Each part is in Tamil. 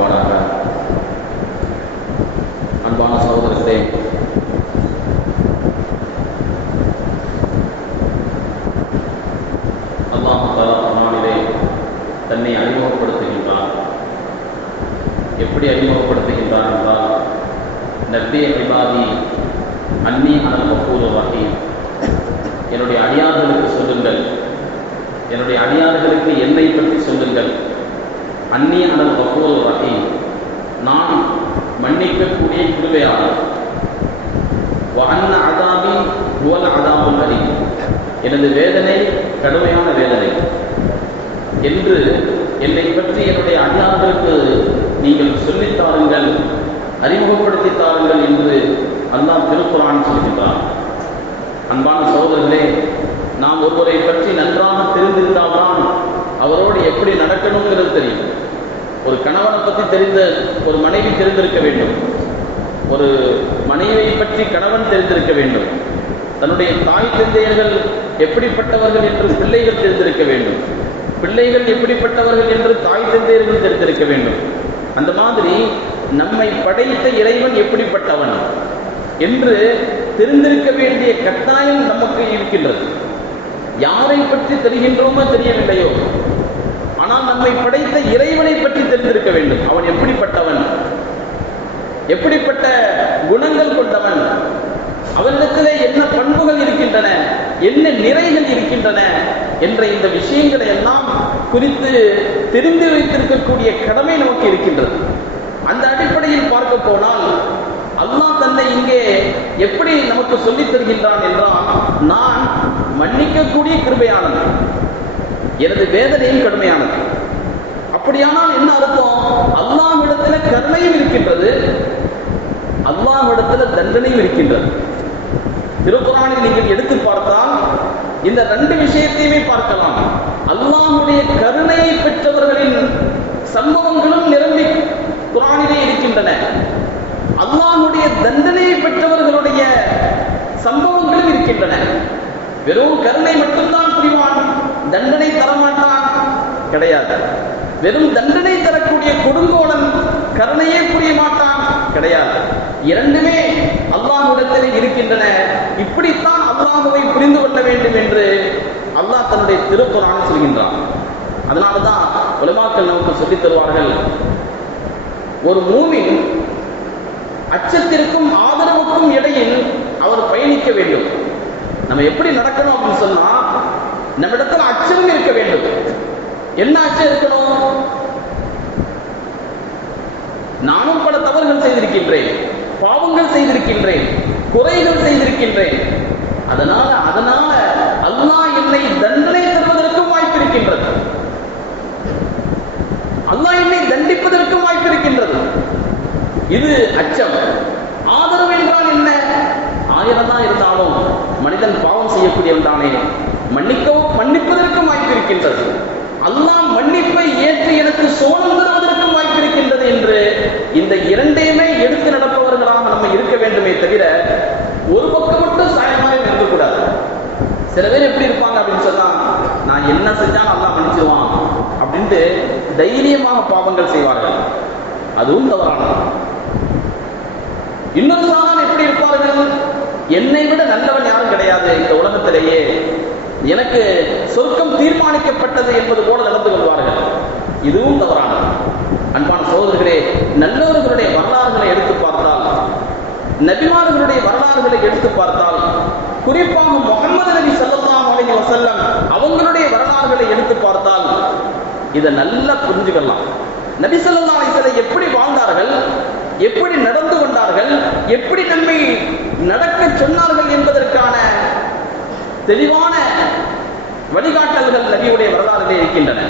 நசிபாக்குவானாக அன்பான சகோதரர்களே அல்லாஹ் குரானிலே தன்னை அறிமுகப்படுத்துகின்றார். எப்படி அறிமுகப்படுத்துகின்றார் என்றால் நப்பிய விவாதி அன்னி அனல் வக்கூர் ரஹீம் என்னுடைய அடியார்களுக்கு சொல்லுங்கள். என்னுடைய அடியார்களுக்கு என்னை பற்றி சொல்லுங்கள். அந்நிய அனல் வக்கூர் ரஹீம். நான் மன்னிக்கக்கூடிய கிருவையாளர் வஅன்ன அதாபி புவல் அதாபுல் அலீம். எனது வேதனை கடுமையான வேதனை. என்று என்னை பற்றி என்னுடைய அடியார்களுக்கு நீங்கள் சொல்லித் தாருங்கள் அறிமுகப்படுத்தி தாருங்கள் என்று அல்லாஹ் திருக்குறான் சொல்கின்றான். அன்பான சகோதரர்களே நாம் ஒருவரை பற்றி நன்றாக தெரிந்திருந்தால்தான் அவரோடு எப்படி நடக்கணுங்கிறது தெரியும். ஒரு கணவனை பற்றி தெரிந்த ஒரு மனைவி தெரிந்திருக்க வேண்டும். ஒரு மனைவியை பற்றி கணவன் தெரிந்திருக்க வேண்டும். தன்னுடைய தாய் தந்தையர்கள் எப்படிப்பட்டவர்கள் என்று பிள்ளைகள் தெரிந்திருக்க வேண்டும். பிள்ளைகள் எப்படிப்பட்டவர்கள் என்று தாய் தந்தையர்கள் தெரிந்திருக்க வேண்டும். அந்த மாதிரி நம்மை படைத்த இறைவன் எப்படிப்பட்டவன்? என்று தெரிந்திருக்க வேண்டிய கட்டாயம் நமக்கு இருக்கின்றது. யாரை பற்றி தெரிகின்றோமோ தெரியவில்லையோ? ஆனால் நம்மை படைத்த இறைவனை பற்றி தெரிந்திருக்க வேண்டும். அவன் எப்படிப்பட்டவன்? எப்படிப்பட்ட குணங்கள் கொண்டவன்? அவனிடத்திலே என்ன பண்புகள் இருக்கின்றன? என்ன நிறைகள் இருக்கின்றன? என்ற இந்த விஷயங்களை எல்லாம் குறித்து தெரிந்து வைத்திருக்கக்கூடிய கடமை நமக்கு இருக்கின்றது. அந்த அடிப்படையில் பார்க்க போனால் அல்லாஹ் தன்னை இங்கே எப்படி நமக்கு சொல்லித் தருகின்றான் என்றால் நான் மன்னிக்கக்கூடிய கிருபையானது எனது வேதனையும் கடுமையானது. அப்படியானால் என்ன அர்த்தம்? அல்லாஹ்விடத்துல கருணையும் இருக்கின்றது அல்லாஹ்விடத்துல தண்டனையும் இருக்கின்றது. திருக்குறானில் நீங்கள் எடுத்து பார்த்தால் இந்த ரெண்டு விஷயத்தையுமே பார்க்கலாம். அல்லாஹுடைய கருணையை பெற்றவர்களின் சம்பவங்களும் நிரம்பி குரானிலே இருக்கின்றன. அல்லாஹுடைய தண்டனையை பெற்றவர்களுடைய சம்பவங்களும் இருக்கின்றன. வெறும் கருணை மட்டும்தான் புரிவான் தண்டனை தரமாட்டான் கிடையாது. வெறும் தண்டனை தரக்கூடிய கொடுங்கோலன் கருணையே புரிய மாட்டான் கிடையாது. இரண்டுமே அல்லாஹுடத்தில் இருக்கின்றன. இப்படித்தான் அல்லாஹுவை புரிந்து கொள்ள வேண்டும் என்று அல்லாஹ் தன்னுடைய திருக்குறான் சொல்கின்றான். அதனாலதான் உலமாக்கள் நமக்கு சொல்லித் தருவார்கள் ஒரு மூமின் அச்சத்திற்கும் ஆதரவுக்கும் இடையில் அவர் பயணிக்க வேண்டும். நம்ம எப்படி நடக்கணும் அப்படின்னு சொன்னா நம்ம அச்சம் இருக்க வேண்டும். என்ன அச்சம் இருக்கணும்? நானும் பல தவறுகள் செய்திருக்கின்றேன். பாவங்கள் செய்திருக்கின்றேன். குறைகள் செய்திருக்கின்றேன். அதனால அதனால அல்லாஹ் என்னை தண்டனை தருவதற்கும் வாய்ப்பு இருக்கின்றது அல்லாஹ் என்னை தண்டிப்பதற்கு இது அச்சம். ஆதரவு என்றால் என்ன? ஆயிரம் தான் இருந்தாலும் மனிதன் பாவம் செய்யக்கூடியவன் தானே. மன்னிக்கவும் மன்னிப்பதற்கும் வாய்ப்பு இருக்கின்றது. அல்லாம் மன்னிப்பை ஏற்று எனக்கு சோழம் தருவதற்கும் வாய்ப்பு இருக்கின்றது என்று இந்த இரண்டையுமே எடுத்து நடப்பவர்களாக நம்ம இருக்க வேண்டுமே தவிர ஒரு பக்கம் மட்டும் சாயமாக இருக்கக்கூடாது சில பேர் எப்படி இருப்பாங்க அப்படின்னு சொன்னா நான் என்ன செஞ்சாலும் அல்லா மன்னிச்சிருவான் அப்படின்ட்டு தைரியமாக பாவங்கள் செய்வார்கள். அதுவும் தவறானது. இன்னொரு சாதான் எப்படி இருப்பார்கள்? என்னை விட நல்லவன் யாரும் கிடையாது இந்த உலகத்திலேயே. எனக்கு சொர்க்கம் தீர்மானிக்கப்பட்டது என்பது போல நடந்து கொள்வார்கள். இதுவும் தவறானது. அன்பான சகோதரர்களே நல்லவர்களுடைய வரலாறுகளை எடுத்து பார்த்தால் நபிமார்களுடைய வரலாறுகளை எடுத்து பார்த்தால் குறிப்பாக முகமது நபி ஸல்லல்லாஹு அலைஹி வஸல்லம் அவங்களுடைய வரலாறுகளை எடுத்து பார்த்தால் இதை நல்லா புரிஞ்சுக்கலாம். நபி ஸல்லல்லாஹு அலைஹி எப்படி வாழ்ந்தார்கள்? எப்படி நடந்து கொண்டார்கள் எப்படி நன்மை நடக்க சொன்னார்கள் என்பதற்கான தெளிவான வழிகாட்டல்கள் நபியுடைய வரலாறுகளே இருக்கின்றன.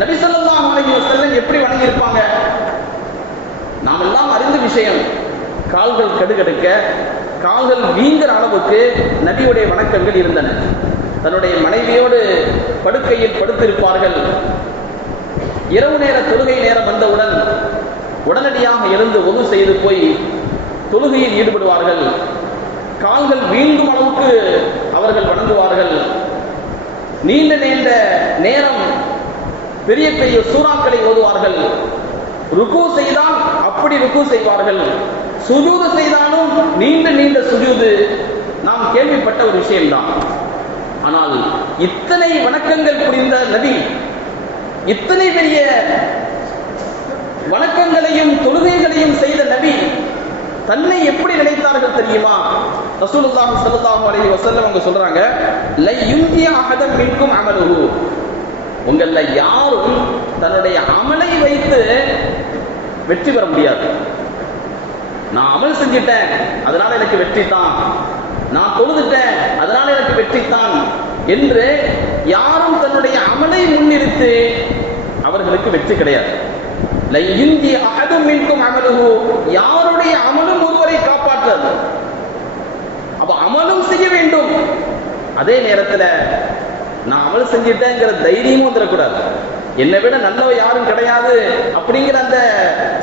நபி ஸல்லல்லாஹு அலைஹி வஸல்லம் எப்படி வணங்கி இருப்பாங்க நாம் எல்லாம் அறிந்த விஷயம் கால்கள் கடுகடுக்க கால்கள் வீங்குற அளவுக்கு நபியுடைய வணக்கங்கள் இருந்தன. தன்னுடைய மனைவியோடு படுக்கையில் படுத்திருப்பார்கள். இரவு நேர தொழுகை நேரம் வந்தவுடன் உடனடியாக எழுந்து ஒது செய்து போய் தொழுகையில் ஈடுபடுவார்கள். கால்கள் வீண்டும் அளவுக்கு அவர்கள் வணங்குவார்கள். நீண்ட நீண்ட நேரம் பெரிய பெரிய சூறாக்களை ஓதுவார்கள். ருக்கு செய்தால் அப்படி ருக்கு செய்வார்கள். சுஜூது செய்தாலும் நீண்ட நீண்ட சுஜூது. நாம் கேள்விப்பட்ட ஒரு விஷயம்தான். ஆனால் இத்தனை வணக்கங்கள் புரிந்த நதி இத்தனை பெரிய வணக்கங்களையும் தொழுகைகளையும் செய்த நபி தன்னை எப்படி நினைத்தார்கள் தெரியுமா? ரசூலுல்லாஹி ஸல்லல்லாஹு அலைஹி வஸல்லம் அவங்க சொல்றாங்க லை யுந்திய அஹதம் மின்கும் அமலுஹு. உங்கள யாரும் தன்னுடைய அமலை வைத்து வெற்றி பெற முடியாது. நான் அமல் செஞ்சிட்டேன் அதனால எனக்கு வெற்றி தான். நான் தொழுதுட்டேன் அதனால எனக்கு வெற்றி தான் என்று யாரும் தன்னுடைய அமலை முன்னிறுத்து அவர்களுக்கு வெற்றி கிடையாது. லையுந்தி இந்தி அகதும் மின்கும் அமலுகு யாருடைய அமலும் ஒருவரை காப்பாற்றாது. அப்ப அமலும் செய்ய வேண்டும். அதே நேரத்துல நான் அமல் செஞ்சிட்டேங்கிற தைரியமும் வந்துடக்கூடாது என்னை விட நல்லவ யாரும் கிடையாது அப்படிங்கிற அந்த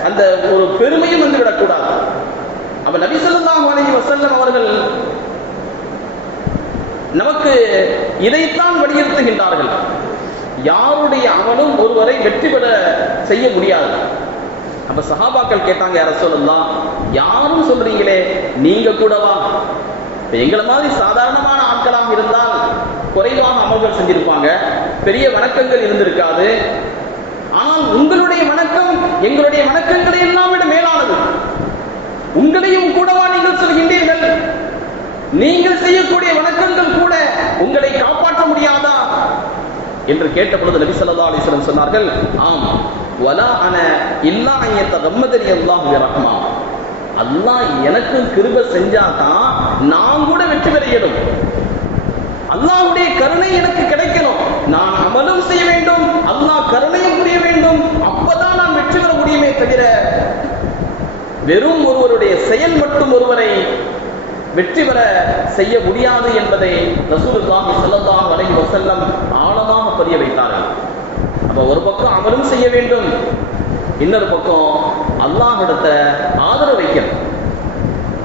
அந்த ஒரு பெருமையும் வந்து விடக்கூடாது அப்ப நபி ஸல்லல்லாஹு வசல்லம் அவர்கள் நமக்கு இதைத்தான் வலியுறுத்துகின்றார்கள். யாருடைய அமலும் ஒருவரை வெற்றி பெற செய்ய முடியாது. அப்ப சஹாபாக்கள் கேட்டாங்க யார சொல்லலாம் யாரும் சொல்றீங்களே நீங்க கூடவா எங்களை மாதிரி சாதாரணமான ஆட்களாக இருந்தால் குறைவான அமல்கள் செஞ்சிருப்பாங்க பெரிய வணக்கங்கள் இருந்திருக்காது. ஆனால் உங்களுடைய வணக்கம் எங்களுடைய வணக்கங்களை எல்லாம் விட மேலானது. உங்களையும் கூடவா நீங்கள் சொல்கின்றீர்கள். நீங்கள் செய்யக்கூடிய வணக்கங்கள் கூட உங்களை காப்பாற்ற முடியாது. என்று கேட்ட பொழுது நபி சல்லா அலிஸ்லம் சொன்னார்கள் ஆம் வலா அன இல்லா ஐயத்த ரம்மதனி அல்லாஹ் ரஹ்மா அல்லாஹ் எனக்கும் கிருப செஞ்சாதான் நான் கூட வெற்றி பெற இயலும். அல்லாஹ்வுடைய கருணை எனக்கு கிடைக்கணும். நான் அமலும் செய்ய வேண்டும் அல்லாஹ் கருணையும் புரிய வேண்டும் அப்பதான் நான் வெற்றி பெற முடியுமே தவிர வெறும் ஒருவருடைய செயல் மட்டும் ஒருவரை வெற்றி பெற செய்ய முடியாது என்பதை ரசூலுல்லாஹி ஸல்லல்லாஹு அலைஹி வஸல்லம் ஆழ பதிய வைத்தார்கள். அப்ப ஒரு பக்கம் அமலும் செய்ய வேண்டும். இன்னொரு பக்கம் அல்லாஹ்விடத்த ஆதரவு வைக்கணும்.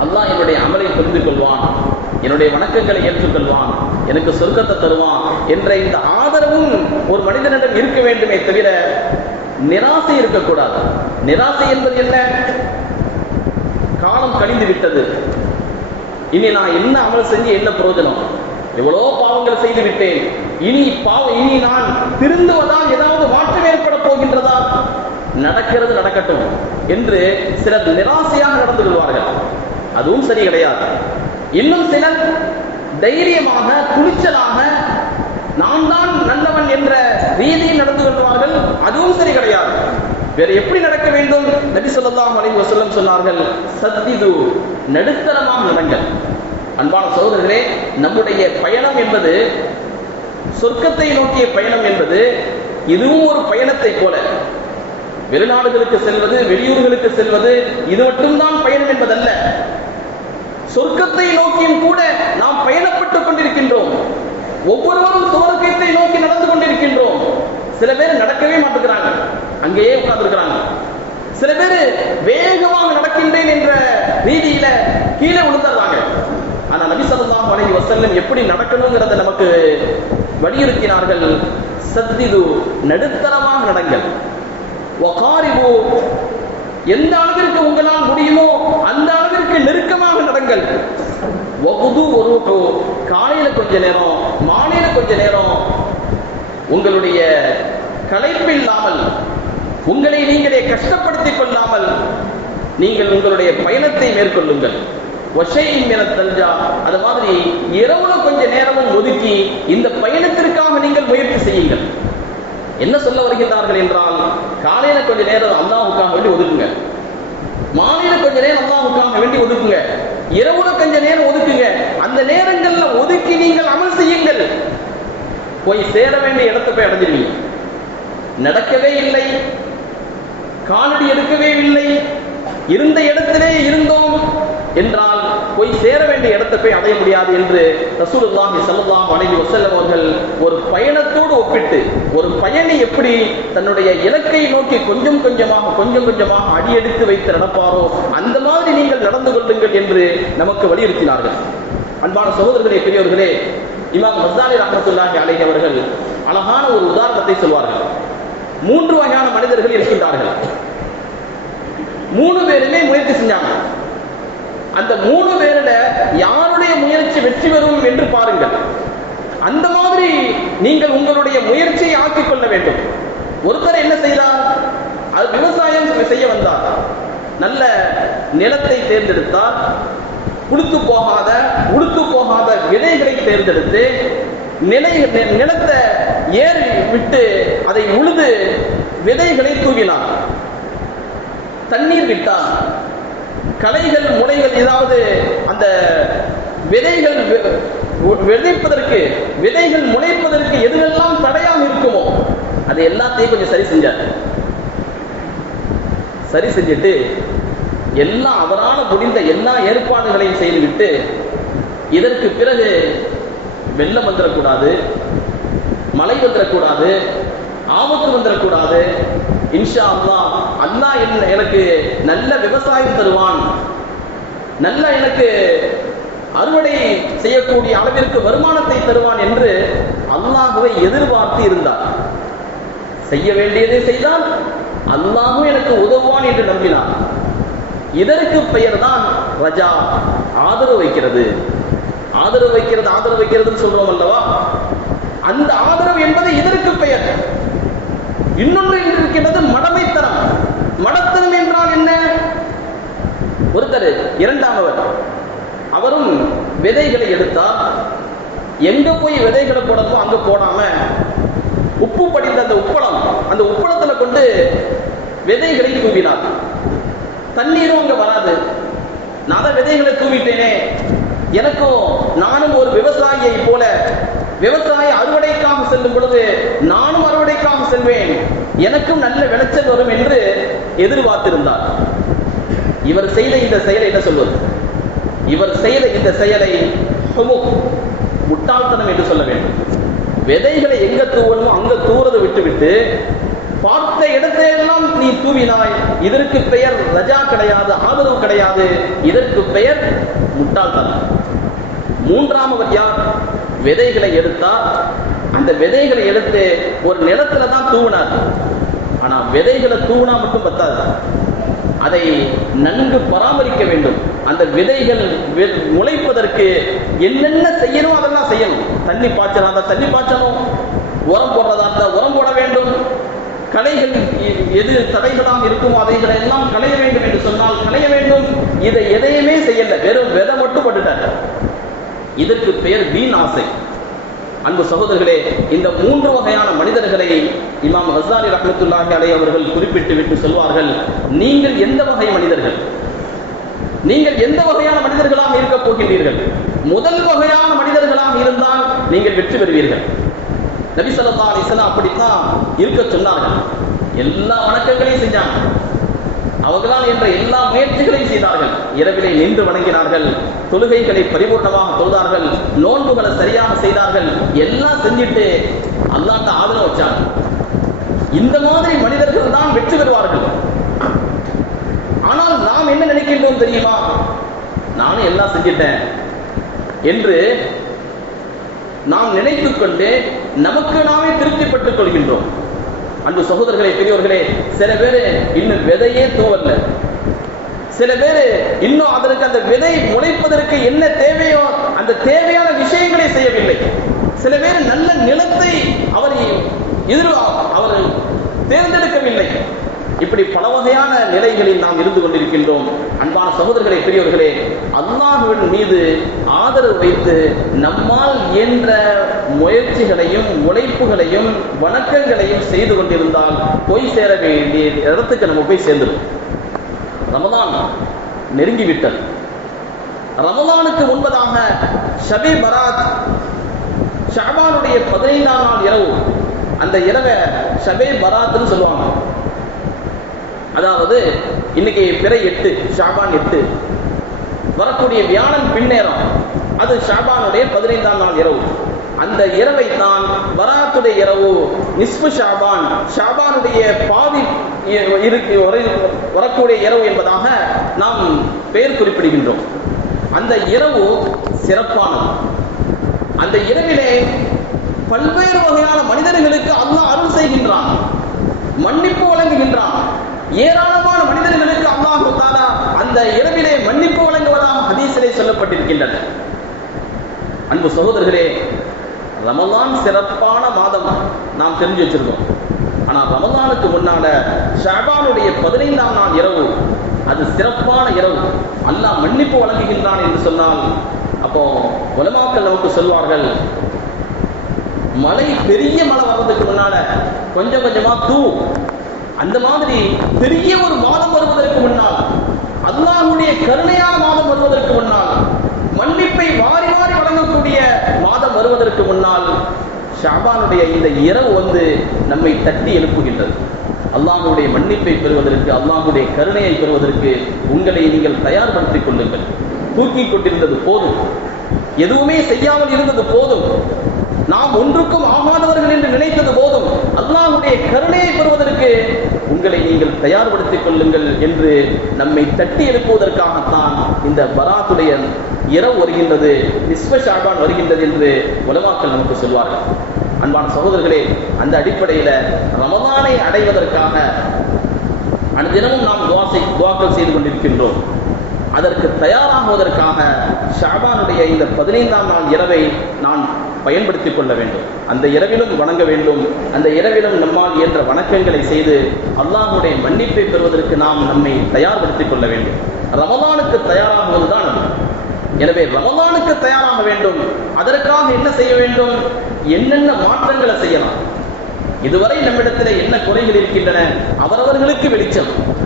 அல்லாஹ் என்னுடைய அமலை புரிந்து கொள்வான். என்னுடைய வணக்கங்களை ஏற்றுக்கொள்வான் எனக்கு சொர்க்கத்தை தருவான் என்ற இந்த ஆதரவும் ஒரு மனிதனிடம் இருக்க வேண்டுமே தவிர நிராசை இருக்கக்கூடாது. நிராசை என்பது என்ன? காலம் கழிந்து விட்டது. இனி நான் என்ன அமல் செஞ்சு என்ன பிரயோஜனம்? எவ்வளோ பாவங்கள் செய்து விட்டேன். இனி பாவம் இனி நான் திருந்துவதால் ஏதாவது மாற்றம் ஏற்பட போகின்றதா? நடக்கிறது நடக்கட்டும் என்று சிலர் நிராசையாக நடந்து கொள்வார்கள். அதுவும் சரி கிடையாது. இன்னும் சிலர் தைரியமாக துணிச்சலாக நான் தான் நல்லவன் என்ற ரீதியில் நடந்து கொள்வார்கள். அதுவும் சரி கிடையாது. வேற எப்படி நடக்க வேண்டும்? நபி சொல்லாம் அலைஹி வசல்லம் சொன்னார்கள் சத்திது நடுத்தரமாக நடங்கள். அன்பான சோதரர்களே நம்முடைய பயணம் என்பது சொர்க்கத்தை நோக்கிய பயணம் என்பது இதுவும் ஒரு பயணத்தை போல. வெளிநாடுகளுக்கு செல்வது வெளியூர்களுக்கு செல்வது இது மட்டும்தான் பயணம் என்பதல்ல. சொர்க்கத்தை நோக்கியும் கூட நாம் பயணப்பட்டுக் கொண்டிருக்கின்றோம். ஒவ்வொருவரும் சுவர்க்கத்தை நோக்கி நடந்து கொண்டிருக்கின்றோம். சில பேர் நடக்கவே மாட்டேங்கிறாங்க. அங்கேயே உட்கார்ந்துருக்கிறாங்க. சில பேர் வேகமாக நடக்கின்றேன் என்ற ரீதியில கீழே விழுந்துடுறாங்க. ஆனா நபி ஸல்லல்லாஹு வசல்லம் எப்படி நடக்கணுங்கிறத நமக்கு வலியுறுத்தினார்கள். சத்திது நடுத்தரமாக நடங்கள். வகாரிபு எந்த அளவிற்கு உங்களால் முடியுமோ அந்த அளவிற்கு நெருக்கமாக நடங்கள். வகுது ஒரு காலையில கொஞ்ச நேரம் மாலையில கொஞ்ச நேரம். உங்களுடைய களைப்பு இல்லாமல் உங்களை நீங்களே கஷ்டப்படுத்திக் கொள்ளாமல் நீங்கள் உங்களுடைய பயணத்தை மேற்கொள்ளுங்கள். அது மாதிரி இரவுல கொஞ்ச நேரமும் ஒதுக்கி இந்த பயணத்திற்காக நீங்கள் முயற்சி செய்யுங்கள். என்ன சொல்ல வருகின்றார்கள் என்றால் காலையில கொஞ்ச நேரம் அல்லாவுக்காக வேண்டி ஒதுக்குங்க. மாலையில கொஞ்ச நேரம் அல்லாவுக்காக வேண்டி ஒதுக்குங்க. இரவுல கொஞ்ச நேரம் ஒதுக்குங்க. அந்த நேரங்கள்ல ஒதுக்கி நீங்கள் அமல் செய்யுங்கள். போய் சேர வேண்டிய இடத்தை போய் அடைஞ்சிருவீங்க. நடக்கவே இல்லை. காலடி எடுக்கவே இல்லை. இருந்த இடத்திலே இருந்தோம் என்றால் போய் சேர வேண்டிய இடத்தை போய் அடைய முடியாது என்று ரசூலுல்லாஹி ஸல்லல்லாஹு அலைஹி வஸல்லம் அவர்கள் ஒரு பயணத்தோடு ஒப்பிட்டு ஒரு பயணி எப்படி தன்னுடைய இலக்கை நோக்கி கொஞ்சம் கொஞ்சமாக கொஞ்சம் கொஞ்சமாக அடியெடுத்து வைத்து நடப்பாரோ அந்த மாதிரி நீங்கள் நடந்து கொள்ளுங்கள் என்று நமக்கு வலியுறுத்தினார்கள். அன்பான சகோதரர்களே பெரியவர்களே இமாம் மசாலி ரஹமத்துல்லாஹி அலைஹி அவர்கள் அழகான ஒரு உதாரணத்தை சொல்வார்கள். மூன்று வகையான மனிதர்கள் இருக்கின்றார்கள். மூணு பேருமே முயற்சி செஞ்சாங்க. அந்த மூணு பேரில் யாருடைய முயற்சி வெற்றி பெறும் என்று பாருங்கள். அந்த மாதிரி நீங்கள் உங்களுடைய முயற்சியை ஆக்கிக் கொள்ள வேண்டும். ஒருத்தர் என்ன செய்தார்? அது விவசாயம் செய்ய வந்தார். நல்ல நிலத்தை தேர்ந்தெடுத்தார். புழுத்து போகாத உடுத்து போகாத விதைகளை தேர்ந்தெடுத்து நிலை நிலத்தை ஏறி விட்டு அதை உழுது விதைகளை தூவினார். தண்ணீர் விட்டார். களைகள் முளைகள் ஏதாவது அந்த விதைகள் விதைப்பதற்கு விதைகள் முளைப்பதற்கு எதுவெல்லாம் தடையாக இருக்குமோ அதை எல்லாத்தையும் கொஞ்சம் சரி செஞ்சார். சரி செஞ்சுட்டு எல்லா அவரால் முடிந்த எல்லா ஏற்பாடுகளையும் செய்துவிட்டு இதற்கு பிறகு வெள்ளம் வந்துடக்கூடாது மழை வந்துடக்கூடாது ஆபத்து வந்துடக்கூடாது இன்ஷா அல்லா அல்லா என்ன எனக்கு நல்ல விவசாயம் தருவான். நல்ல எனக்கு அறுவடை செய்யக்கூடிய அளவிற்கு வருமானத்தை தருவான் என்று அல்லாஹுவை எதிர்பார்த்து இருந்தார். செய்ய வேண்டியதை செய்தால் அல்லாஹும் எனக்கு உதவுவான் என்று நம்பினார். இதற்கு பெயர் தான் ரஜா ஆதரவு வைக்கிறது. ஆதரவு வைக்கிறது ஆதரவு வைக்கிறதுன்னு சொல்றோம் அல்லவா? அந்த ஆதரவு என்பது இதற்கு பெயர். இன்னொன்று இருக்கின்றது மடமைத்தனம். மடத்தனம் என்றால் என்ன? ஒருத்தர் இரண்டாமவர். அவரும் விதைகளை எடுத்தார். எங்க போய் விதைகளை போடணுமோ அங்க போடாம உப்பு படிந்த அந்த உப்பளம் அந்த உப்பளத்துல கொண்டு விதைகளை தூவினார். தண்ணீரும் அங்க வராது. நான் தான் விதைகளை தூவிட்டேனே. எனக்கும் நானும் ஒரு விவசாயியை போல விவசாய அறுவடைக்காக செல்லும் பொழுது நானும் அறுவடைக்காக செல்வேன். எனக்கும் நல்ல விளைச்சல் வரும் என்று எதிர்பார்த்திருந்தார். இவர் செய்த இந்த செயலை என்ன சொல்வது? இவர் செய்த இந்த செயலை முட்டாள்தனம் என்று சொல்ல வேண்டும். விதைகளை எங்க தூவணுமோ அங்க தூறதை விட்டுவிட்டு பார்த்த இடத்தையெல்லாம் நீ தூவினாய் இதற்கு பெயர் ரஜா கிடையாது ஆதரவு கிடையாது இதற்கு பெயர் முட்டாள்தனம். மூன்றாமவர் யார்? விதைகளை எடுத்தா அந்த விதைகளை எடுத்து ஒரு நிலத்துல தான் தூவினார் ஆனா விதைகளை தூவினா மட்டும் பத்தாது. அதை நன்கு பராமரிக்க வேண்டும். அந்த விதைகள் முளைப்பதற்கு என்னென்ன செய்யணும் அதெல்லாம் செய்யணும். தண்ணி பாய்ச்சலாம் அந்த தண்ணி பாய்ச்சணும். உரம் போடுறதா இருந்தால் உரம் போட வேண்டும். களைகள் எது தடைகளாம் இருக்குமோ அதைகளை எல்லாம் களைய வேண்டும் என்று சொன்னால் களைய வேண்டும். இதை எதையுமே செய்யல. வெறும் விதை மட்டும் போட்டுட்டார் இதற்கு பெயர் வீண் ஆசை. அன்பு சகோதரர்களே இந்த மூன்று வகையான மனிதர்களை இமாம் ஹசாரி ரஹமத்துல்லாஹி அலை அவர்கள் குறிப்பிட்டு விட்டு சொல்வார்கள் நீங்கள் எந்த வகை மனிதர்கள்? நீங்கள் எந்த வகையான மனிதர்களாக இருக்க போகின்றீர்கள்? முதல் வகையான மனிதர்களாக இருந்தால் நீங்கள் வெற்றி பெறுவீர்கள். நபி சொல்லா அலைஹி அப்படித்தான் இருக்க சொன்னார்கள். எல்லா வணக்கங்களையும் செஞ்சாங்க. அவர்களால் என்ற எல்லா முயற்சிகளையும் செய்தார்கள். இரவிலே நின்று வணங்கினார்கள். தொழுகைகளை பரிபூர்ணமாக தொழுதார்கள். நோன்புகளை சரியாக செய்தார்கள். எல்லாம் செஞ்சுட்டு அல்லாட்ட ஆதரவு வச்சாங்க இந்த மாதிரி மனிதர்கள் தான் வெற்றி பெறுவார்கள். ஆனால் நாம் என்ன நினைக்கின்றோம் தெரியுமா? நானும் எல்லாம் செஞ்சிட்டேன் என்று நாம் நினைத்துக்கொண்டு நமக்கு நாமே திருப்திப்பட்டுக் கொள்கின்றோம். அன்பு சகோதரர்களே பெரியவர்களே சில பேரு இன்னும் விதையே தூவல்ல. சில பேரு இன்னும் அதற்கு அந்த விதை முளைப்பதற்கு என்ன தேவையோ அந்த தேவையான விஷயங்களை செய்யவில்லை. சில பேர் நல்ல நிலத்தை அவர் எதிர் அவர் தேர்ந்தெடுக்கவில்லை. இப்படி பல வகையான நிலைகளில் நாம் இருந்து கொண்டிருக்கின்றோம். அன்பான சகோதரர்களே பெரியவர்களே அல்லாஹுவின் மீது ஆதரவு வைத்து நம்மால் இயன்ற முயற்சிகளையும் உழைப்புகளையும் வணக்கங்களையும் செய்து கொண்டிருந்தால் போய் சேர வேண்டிய இடத்துக்கு நம்ம போய் சேர்ந்துடும் ரமதான் நெருங்கிவிட்டது. ரமலானுக்கு முன்பதாக ஷபி பராத் ஷாபானுடைய பதினைந்தாம் நாள் இரவு அந்த இரவை ஷபே பராத்னு சொல்லுவாங்க. அதாவது இன்னைக்கு பிறை எட்டு ஷாபான் எட்டு. வரக்கூடிய வியாழன் பின்னேரம் அது ஷாபானுடைய பதினைந்தாம் நாள் இரவு. அந்த இரவை தான் வராத்துடைய இரவு நிஸ்பு ஷாபான். ஷாபானுடைய பாதி இருக்கு வரை- வரக்கூடிய இரவு என்பதாக நாம் பெயர் குறிப்பிடுகின்றோம். அந்த இரவு சிறப்பானது. அந்த இரவிலே பல்வேறு வகையான மனிதர்களுக்கு அல்லாஹ் அருள் செய்கின்றான். மன்னிப்பு வழங்குகின்றான். ஏராளமான மனிதர்களுக்கு அல்லாஹு தாலா அந்த இரவிலே மன்னிப்பு வழங்குவதாக ஹதீசிலே சொல்லப்பட்டிருக்கின்றன அன்பு சகோதரர்களே ரமலான் சிறப்பான மாதம் நாம் தெரிஞ்சு வச்சிருக்கோம். ஆனா ரமலானுக்கு முன்னால ஷாபானுடைய பதினைந்தாம் நாள் இரவு அது சிறப்பான இரவு. அல்லாஹ் மன்னிப்பு வழங்குகின்றான் என்று சொன்னால் அப்போ உலமாக்கள் நமக்கு சொல்வார்கள் மழை பெரிய மழை வர்றதுக்கு முன்னால கொஞ்சம் கொஞ்சமா தூ அந்த மாதிரி பெரிய ஒரு மாதம் வருவதற்கு முன்னால் அல்லாஹுடைய கருணையான மாதம் வருவதற்கு முன்னால் மன்னிப்பை வாரி வாரி வழங்கக்கூடிய மாதம் வருவதற்கு முன்னால் ஷாபானுடைய இந்த இரவு வந்து நம்மை தட்டி எழுப்புகின்றது. அல்லாஹுடைய மன்னிப்பை பெறுவதற்கு அல்லாஹுடைய கருணையை பெறுவதற்கு உங்களை நீங்கள் தயார்படுத்திக் கொள்ளுங்கள். தூக்கி கொண்டிருந்தது போதும். எதுவுமே செய்யாமல் இருந்தது போதும். நாம் ஒன்றுக்கும் ஆகாதவர்கள் என்று நினைத்தது போதும் அல்லாஹுடைய கருணையை பெறுவதற்கு உங்களை நீங்கள் தயார்படுத்திக் கொள்ளுங்கள் என்று நம்மை தட்டி எழுப்புவதற்காகத்தான் இந்த பராத்துடைய இரவு வருகின்றது நிஸ்ப ஷாபான் வருகின்றது என்று உலமாக்கள் நமக்கு சொல்வார்கள். அன்பான சகோதரர்களே அந்த அடிப்படையில ரமதானை அடைவதற்காக அனுதினமும் நாம் துவாசை துவாக்கள் செய்து கொண்டிருக்கின்றோம். அதற்கு தயாராகுவதற்காக ஷாபானுடைய இந்த பதினைந்தாம் நாள் இரவை நான் பயன்படுத்திக் கொள்ள வேண்டும். அந்த இரவிலும் வணங்க வேண்டும். அந்த இரவிலும் நம்மால் இயன்ற வணக்கங்களை செய்து அல்லாஹுடைய மன்னிப்பை பெறுவதற்கு நாம் நம்மை தயார்படுத்திக் கொள்ள வேண்டும். ரமலானுக்கு தயாராகுவதுதான் அது. எனவே ரமலானுக்கு தயாராக வேண்டும். அதற்காக என்ன செய்ய வேண்டும்? என்னென்ன மாற்றங்களை செய்யலாம்? இதுவரை நம்மிடத்திலே என்ன குறைகள் இருக்கின்றன? அவரவர்களுக்கு வெளிச்சம்.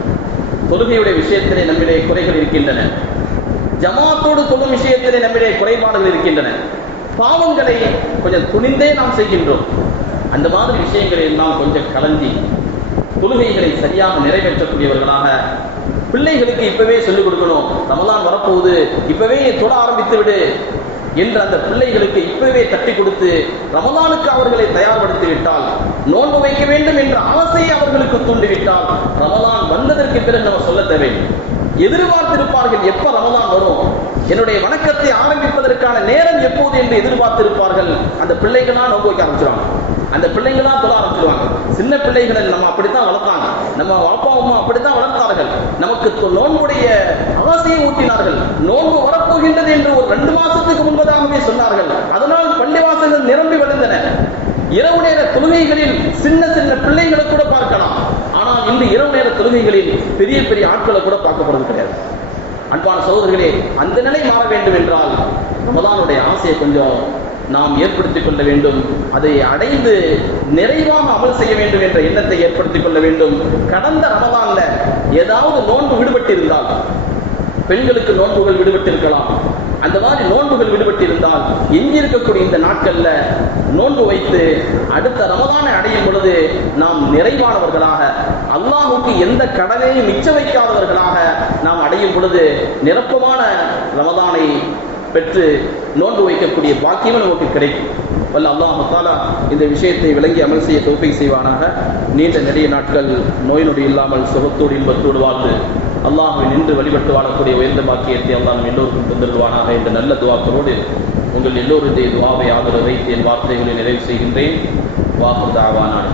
தொழுகையுடைய விஷயத்திலே நம்மிடையே குறைகள் இருக்கின்றன. ஜமாத்தோடு தொழும் விஷயத்திலே நம்மிடையே குறைபாடுகள் இருக்கின்றன. பாவங்களை கொஞ்சம் துணிந்தே நாம் செய்கின்றோம். அந்த மாதிரி விஷயங்களை எல்லாம் கொஞ்சம் கலந்தி தொழுகைகளை சரியாக நிறைவேற்றக்கூடியவர்களாக பிள்ளைகளுக்கு இப்பவே சொல்லிக் கொடுக்கணும். ரமலான் வரப்போகுது இப்பவே தொட ஆரம்பித்து விடு என்று அந்த பிள்ளைகளுக்கு இப்பவே தட்டி கொடுத்து ரமலானுக்கு அவர்களை தயார்படுத்தி விட்டால் நோன்பு வைக்க வேண்டும் என்ற ஆசையை அவர்களுக்கு தூண்டிவிட்டால் ரமலான் வந்ததற்கு பிறகு நம்ம சொல்ல தேவை எதிர்பார்த்திருப்பார்கள் எப்ப ரமலான் வரும்? என்னுடைய வணக்கத்தை ஆரம்பிப்பதற்கான நேரம் எப்போது என்று எதிர்பார்த்திருப்பார்கள்? அந்த பிள்ளைகளா நோக்க வைக்க ஆரம்பிச்சிருவாங்க. அந்த பிள்ளைங்களா தொட ஆரம்பிச்சிருவாங்க. சின்ன பிள்ளைகளை நம்ம அப்படித்தான் வளர்த்தாங்க. நம்ம அப்பா அம்மா அப்படித்தான் வளர்த்தார்கள். நமக்கு நோன்புடைய ஆசையை ஊட்டினார்கள். நோன்பு வரப்போகின்றது என்று ஒரு ரெண்டு மாசத்துக்கு முன்பதாகவே சொன்னார்கள். அதனால் பள்ளிவாசல்கள் நிரம்பி விழுந்தன. இரவு நேர தொழுகைகளில் சின்ன சின்ன பிள்ளைகளை கூட பார்க்கலாம். ஆனால் இன்று இரவு நேர தொழுகைகளில் பெரிய பெரிய ஆட்களை கூட பார்க்கப்படுவது கிடையாது. அன்பான சகோதரர்களே அந்த நிலை மாற வேண்டும் என்றால் ரமதானுடைய ஆசையை கொஞ்சம் நாம் ஏற்படுத்திக் கொள்ள வேண்டும். அதை அடைந்து நிறைவாக அமல் செய்ய வேண்டும் என்ற எண்ணத்தை ஏற்படுத்திக் கொள்ள வேண்டும். கடந்த ரமதான்ல ஏதாவது நோன்பு விடுபட்டு இருந்தால் பெண்களுக்கு நோன்புகள் விடுபட்டிருக்கலாம். அந்த மாதிரி நோன்புகள் விடுபட்டிருந்தால் எஞ்சி இந்த நாட்கள்ல நோன்பு வைத்து அடுத்த ரமதானை அடையும் பொழுது நாம் நிறைவானவர்களாக அல்லாஹுக்கு எந்த கடனையும் மிச்ச வைக்காதவர்களாக நாம் அடையும் பொழுது நிரப்பமான ரமதானை பெற்று நோன்பு வைக்கக்கூடிய பாக்கியம் நமக்கு கிடைக்கும். வல்ல அல்லாஹ் மத்தாலா இந்த விஷயத்தை விளங்கி அமல் செய்ய தொகுப்பை செய்வானாக. நீண்ட நெடிய நாட்கள் நோய் நொடி இல்லாமல் சுகத்தோடு இன்பத்தோடு வாழ்ந்து அல்லாஹ்வை நின்று வழிபட்டு வாழக்கூடிய உயர்ந்த பாக்கியத்தை அல்லாஹ் எல்லோருக்கும் தந்திருவானாக என்ற நல்ல துவாக்களோடு உங்கள் எல்லோருடைய துவாவை ஆதரவு வைத்து என் வார்த்தைகளை நிறைவு செய்கின்றேன். வாக்குதாவானான்